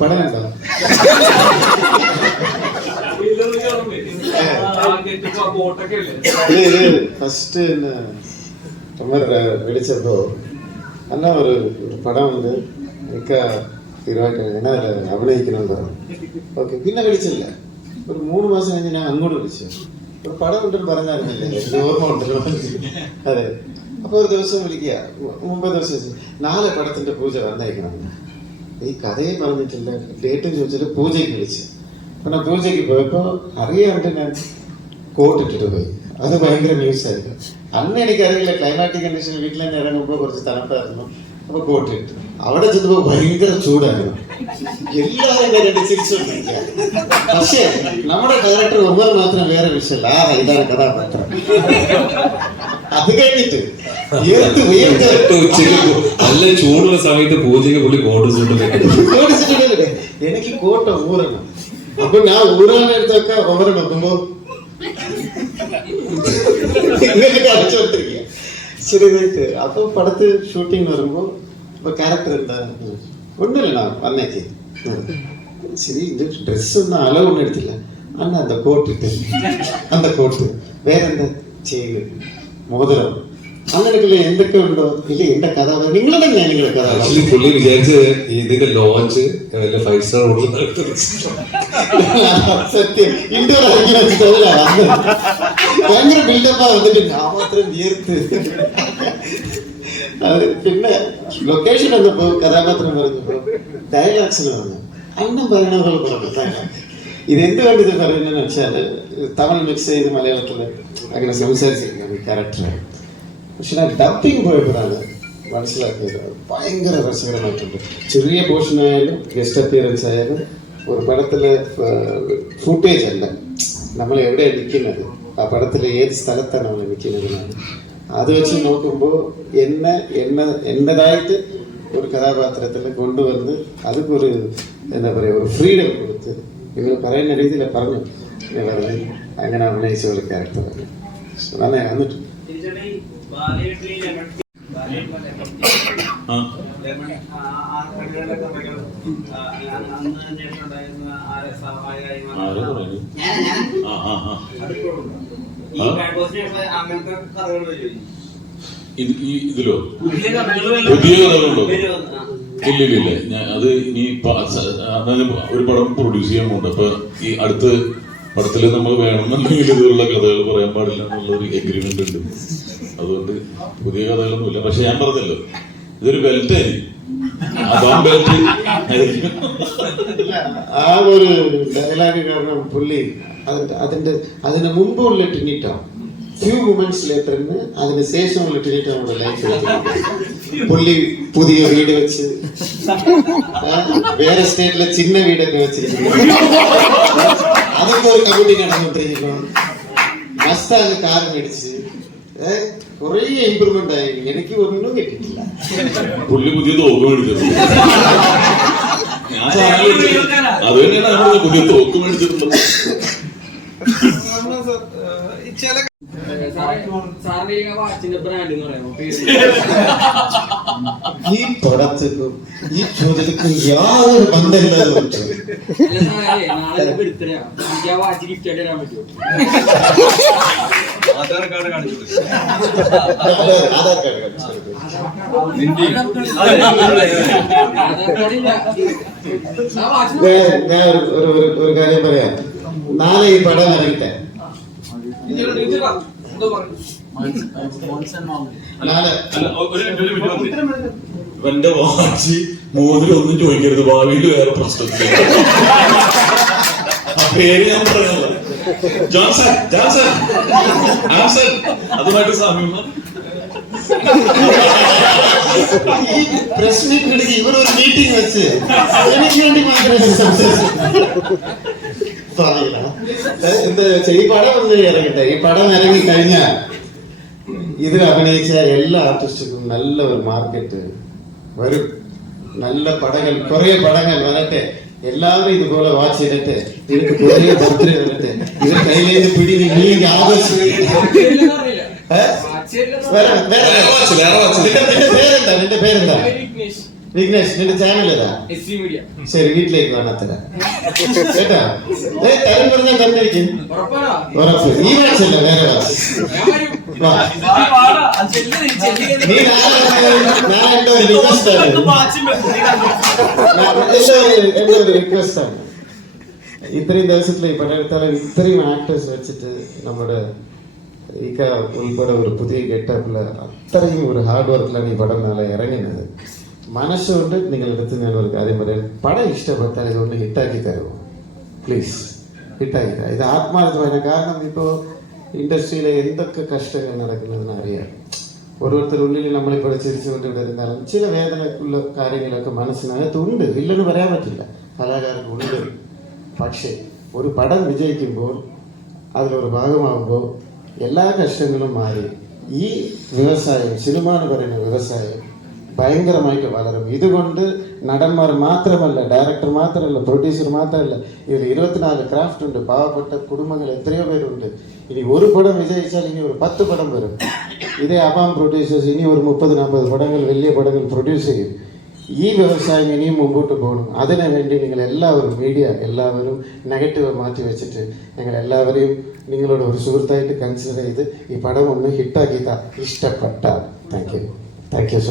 പടം കണ്ടോ ഇല്ലെന്ന് കാണുമ്പേ, ആ കെട്ടിപ്പോ ആ ബോട്ടൊക്കെ അല്ലേ ഇത് ഇത് ഫസ്റ്റ് என்ன നമ്മൾ വിളിച്ചപ്പോ അന്ന ഒരു ഒരു പടമുണ്ട് മിക്ക ഹീറോയിട്ട് ഞാൻ അതിൽ അഭിനയിക്കണമെന്ന് പറഞ്ഞു ഓക്കെ പിന്നെ വിളിച്ചില്ല ഒരു മൂന്ന് മാസം കഴിഞ്ഞ് വിളിച്ചു ഒരു ദിവസം വിളിക്കുക. മുമ്പ് ദിവസം വെച്ച് നാളെ പടത്തിന്റെ പൂജ വന്നേക്കണം. ഈ കഥയെ പറഞ്ഞിട്ടില്ല. ഡേറ്റ് ചോദിച്ചിട്ട് പൂജയ്ക്ക് വിളിച്ചു. പിന്നെ പൂജയ്ക്ക് പോയപ്പോൾ അറിയാണ്ട് ഞാൻ കോട്ട് ഇട്ടിട്ട് പോയി. അത് ഭയങ്കര ന്യൂസ് ആയിരുന്നു. അന്ന് എനിക്കറിയില്ല ക്ലൈമാറ്റിക് കണ്ടീഷൻ വീട്ടിൽ തന്നെ ഇറങ്ങുമ്പോൾ കുറച്ച് തണുപ്പായിരുന്നു. അപ്പൊ കോട്ട് ഇട്ടു. അവിടെ ചെന്നപ്പോ ഭയങ്കര ചൂടായിരുന്നു. എല്ലാവരും കണ്ടിട്ട് ചിരിച്ചുകൊണ്ടിരിക്കുക പക്ഷേ നമ്മുടെ ഡയറക്ടർ ഒമ്പത് മാത്രം വേറെ വിഷയമല്ല. ആ ഇതാണ് കഥാപാത്രം. അത് കഴിഞ്ഞിട്ട് ഉച്ചയ്ക്ക് നല്ല ചൂടുള്ള സമയത്ത് പൂജയ്ക്ക് പുള്ളി കോട്ട് സൂട്ട് കോട്ട് സൂട്ട് എനിക്ക് കോട്ട ഊറണം അപ്പൊ ഞാൻ ഊറാനെടുത്തൊക്കെ ഓവർ നോക്കുമ്പോ അടിച്ചോണ്ടിരിക്കുക ശരിയായിട്ട് അപ്പൊ പടത്ത് ഷൂട്ടിംഗ് വരുമ്പോ ഇപ്പൊ ക്യാരക്ടർ എന്താ ഒന്നുമില്ല വന്നേക്ക് ശരി ഇത് ഡ്രസ് ഒന്നും അലവ് ഒന്നും എടുത്തില്ല അണ്ണ അന്ത കോട്ടിട്ട് അന്ത കോട്ട് വേറെന്താ ചെയ്യുക മോതിരം അങ്ങനെയൊക്കെ എന്തൊക്കെ ഉണ്ടോ? ഇല്ല എന്റെ കഥ? നിങ്ങൾ ഞാൻ നിങ്ങളുടെ കഥ ആക്ച്വലി പുള്ളി വിചാരിച്ചത് ഇതിന്റെ ലോഞ്ച് ഫൈവ് സ്റ്റാർ ഹോട്ടലിൽ സത്യം. ഇൻഡോർ. ഭയങ്കര ബിൽഡപ്പാ വന്നിട്ട് ഞാൻ മാത്രം വിയർത്ത് അത് പിന്നെ ലൊക്കേഷൻ വന്നപ്പോ കഥാപാത്രം പറഞ്ഞപ്പോ ഡയലോഗ്സിന് പറഞ്ഞു. അന്നം പറയണ പോലെ പറഞ്ഞു. ഇതെന്ത് ഇത് പറയുന്നതെന്ന് വെച്ചാൽ തമിഴ് മിക്സ് ചെയ്ത് മലയാളത്തിൽ അങ്ങനെ സംസാരിച്ചിരിക്കുന്നത് ക്യാരക്ടർ പക്ഷെ ഞാൻ ഡബിങ് പോയപ്പോഴാണ് മനസ്സിലാക്കിയത് ഭയങ്കര രസകരമായിട്ടുണ്ട്. ചെറിയ പോർഷൻ ആയാലും ഗസ്റ്റ് അപ്പിയറൻസ് ആയാലും ഒരു പടത്തിലെ ഫുട്ടേജ് അല്ല. നമ്മൾ എവിടെയാണ് നിൽക്കുന്നത് ആ പടത്തിലെ ഏത് സ്ഥലത്താണ് നമ്മൾ നിൽക്കുന്നതെന്നാണ് അത് വെച്ച് നോക്കുമ്പോൾ എന്നെ എന്നെ എന്റെതായിട്ട് ഒരു കഥാപാത്രത്തിൽ കൊണ്ടുവന്ന് അതൊക്കെ ഒരു എന്താ പറയുക ഒരു ഫ്രീഡം കൊടുത്ത് ഇവർ പറയുന്ന രീതിയിൽ പറഞ്ഞു. പറഞ്ഞു അങ്ങനെ അഭിനയിച്ച ഒരു ക്യാരക്ടറാണ് നന്നായി വന്നിട്ട് ഈ ഇതിലോ പുതിയ അത് ഇനി ഒരു പടം പ്രൊഡ്യൂസ് ചെയ്യാൻ പോകുന്നുണ്ട് അപ്പൊ ഈ അടുത്ത പടത്തിൽ നമ്മൾ വേണമെന്നുണ്ടെങ്കിൽ ഇതുള്ള കഥകൾ പറയാൻ പാടില്ല എന്നുള്ളൊരു എഗ്രിമെന്റ് ഉണ്ട്. അതുകൊണ്ട് പുതിയ കഥകളൊന്നുമില്ല പക്ഷെ ഞാൻ പറഞ്ഞല്ലോ ഇതൊരു ബെൽറ്റ് ആയിരിക്കും. ആ ഒരു ഡയലോഗ് കാരണം പുള്ളി അതിന്റെ അതിന് മുമ്പുള്ള ടിനിറ്റ ഫ്യൂ വുമൻസ് ലേറ്ററിന് അതിന് ശേഷമുള്ള ടിനിറ്റ നമ്മുടെ ലൈഫ് പുള്ളി പുതിയ വീട് വെച്ച് വേറെ സ്റ്റേറ്റിലെ ചിന്ന വീടൊക്കെ വെച്ചിരിക്കുന്നു. അതൊക്കെ ഒരു കമ്മിറ്റി നടന്നുകൊണ്ടിരിക്കുന്നു ബസ്സാണ് കാർ മേടിച്ച് കുറേ ഇമ്പ്രൂവ്മെന്റ് ആയി. എനിക്ക് ഒന്നും കിട്ടിയിട്ടില്ല. പുള്ളി പുതിയ തോക്ക് മേടിച്ചത്. ഞാൻ ആലോചിച്ചു. അത് തന്നെയാണ് നമ്മൾ പുതിയ തോക്ക് മേടിച്ചിട്ടുള്ളത്. സാറിന്റെ ഈ വാച്ചിന്റെ ബ്രാൻഡ് എന്ന് പറയാമോ ഈ പടത്തിനും ഈ ചോദ്യത്തിനും യാതൊരു ബന്ധമില്ലാതെ അല്ല ആധാർ കാർഡ് കാണിച്ചു ഞാൻ ഒരു- കാര്യം പറയാം നാളെ ഈ പടം ഇറങ്ങിട്ടെ നാളെ ഒരു മിനിറ്റ്. ഇവന്റെ വാച്ച് മോതിരം ഒന്നും ചോദിക്കരുത് ഭാവിയിൽ വേറെ പ്രശ്നത്തില്ല ആ പേര് ഞാൻ പറയാനുള്ള ജോൺസൺ ജോൺസൺ ആൻസൺ അതുമായിട്ട് സാമ്യമുള്ള ഈ പ്രസ് മീറ്റിനിടയ്ക്ക് ഇവർ ഒരു മീറ്റിംഗ് വെച്ച് എനിക്ക് വേണ്ടി മാത്രമേ സംസാരിച്ചു. പറയില്ല ഏ, എന്താ വെച്ചാ ഈ പടം ഒന്ന് ഇറങ്ങട്ടെ. ഈ പടം ഇറങ്ങി കഴിഞ്ഞാൽ ഇതിൽ അഭിനയിച്ച എല്ലാ ആർട്ടിസ്റ്റുക്കും നല്ല ഒരു മാർക്കറ്റ് വരും. நல்ல படங்கள் குறைய படங்கள் வரட்டு எல்லாரும் இது போல வாட்ச் எடுத்து இதுக்கு குறைய பர்த்டே வரட்டு இது கையில இருந்து பிடி நீங்க ஆகோஷம் வேற வேற வாட்ச் வேற வாட்ச் பேர் என்ன ரெண்டு பேர் என்ன விக்னேஷ். ரெண்டு சேனல் சரி வீட்ல ഈ വാച്ചല്ല വേറെ വാച്ച് ഞാൻ വരും വാ. ആ, വാടാ. ആ, ചെല്ല്, ചെല്ല്. നീ നാളെ ഞാൻ എന്റെ ഒരു റിക്വസ്റ്റ് ആണ് എന്റെ ഒരു- എന്റെ ഒരു റിക്വസ്റ്റ് ആണ് ഇത്രയും ദിവസത്തിലെ ഈ പടയെടുത്താലും ഇത്രയും ആക്ടേഴ്സ് വെച്ചിട്ട് നമ്മുടെ ഇക്ക ഉൾപ്പെടെ ഒരു പുതിയ ഗെറ്റപ്പിൽ അത്രയും ഒരു ഹാർഡ് വർക്കിലാണ് ഈ പടം നാളെ ഇറങ്ങുന്നത് മനസ്സുകൊണ്ട് നിങ്ങളെടുത്ത് ഞാൻ ഒരു കാര്യം പറയാം പടം ഇഷ്ടപ്പെട്ടാൽ ഇതുകൊണ്ട് ഹിറ്റാക്കി തരുമോ പ്ലീസ് ഹിറ്റാക്കി തരാം ഇത് ആത്മാർത്ഥമായ കാരണം ഇപ്പോൾ ഇൻഡസ്ട്രിയിലെ എന്തൊക്കെ കഷ്ടങ്ങൾ നടക്കുന്നതെന്ന് അറിയാം. ഓരോരുത്തരുള്ളിൽ നമ്മളിപ്പോൾ ചിരിച്ചുകൊണ്ടിരുന്നാലും ചില വേദനക്കുള്ള കാര്യങ്ങളൊക്കെ മനസ്സിനകത്തുണ്ട് ഇല്ലെന്ന് പറയാൻ പറ്റില്ല. കലാകാരനുണ്ട് പക്ഷേ ഒരു പടം വിജയിക്കുമ്പോൾ അതിലൊരു ഭാഗമാകുമ്പോൾ എല്ലാ കഷ്ടങ്ങളും മാറി. ഈ വ്യവസായം സിനിമ എന്ന് പറയുന്ന വ്യവസായം ഭയങ്കരമായിട്ട് വളരും ഇതുകൊണ്ട് നടന്മാർ മാത്രമല്ല ഡയറക്ടർ മാത്രമല്ല പ്രൊഡ്യൂസർ മാത്രമല്ല ഇതിൽ ഇരുപത്തിനാല് ക്രാഫ്റ്റ് ഉണ്ട് പാവപ്പെട്ട കുടുംബങ്ങൾ എത്രയോ പേരുണ്ട് ഇനി ഒരു പടം വിജയിച്ചാൽ ഇനി ഒരു പത്ത് പടം വരും ഇതേ അപാം പ്രൊഡ്യൂസേഴ്സ് ഇനി ഒരു മുപ്പത് നാൽപ്പത് പടങ്ങൾ വലിയ പടങ്ങൾ പ്രൊഡ്യൂസ് ചെയ്യും ഈ വ്യവസായം ഇനിയും മുമ്പോട്ട് പോകണം അതിനു വേണ്ടി നിങ്ങൾ എല്ലാവരും മീഡിയ എല്ലാവരും നെഗറ്റീവ് മാറ്റി വെച്ചിട്ട് നിങ്ങൾ എല്ലാവരെയും നിങ്ങളോട് ഒരു സുഹൃത്തായിട്ട് കൺസിഡർ ചെയ്ത് ഈ പടം ഒന്ന് ഹിറ്റാക്കി ഇഷ്ടപ്പെട്ടാൽ thank you thank you so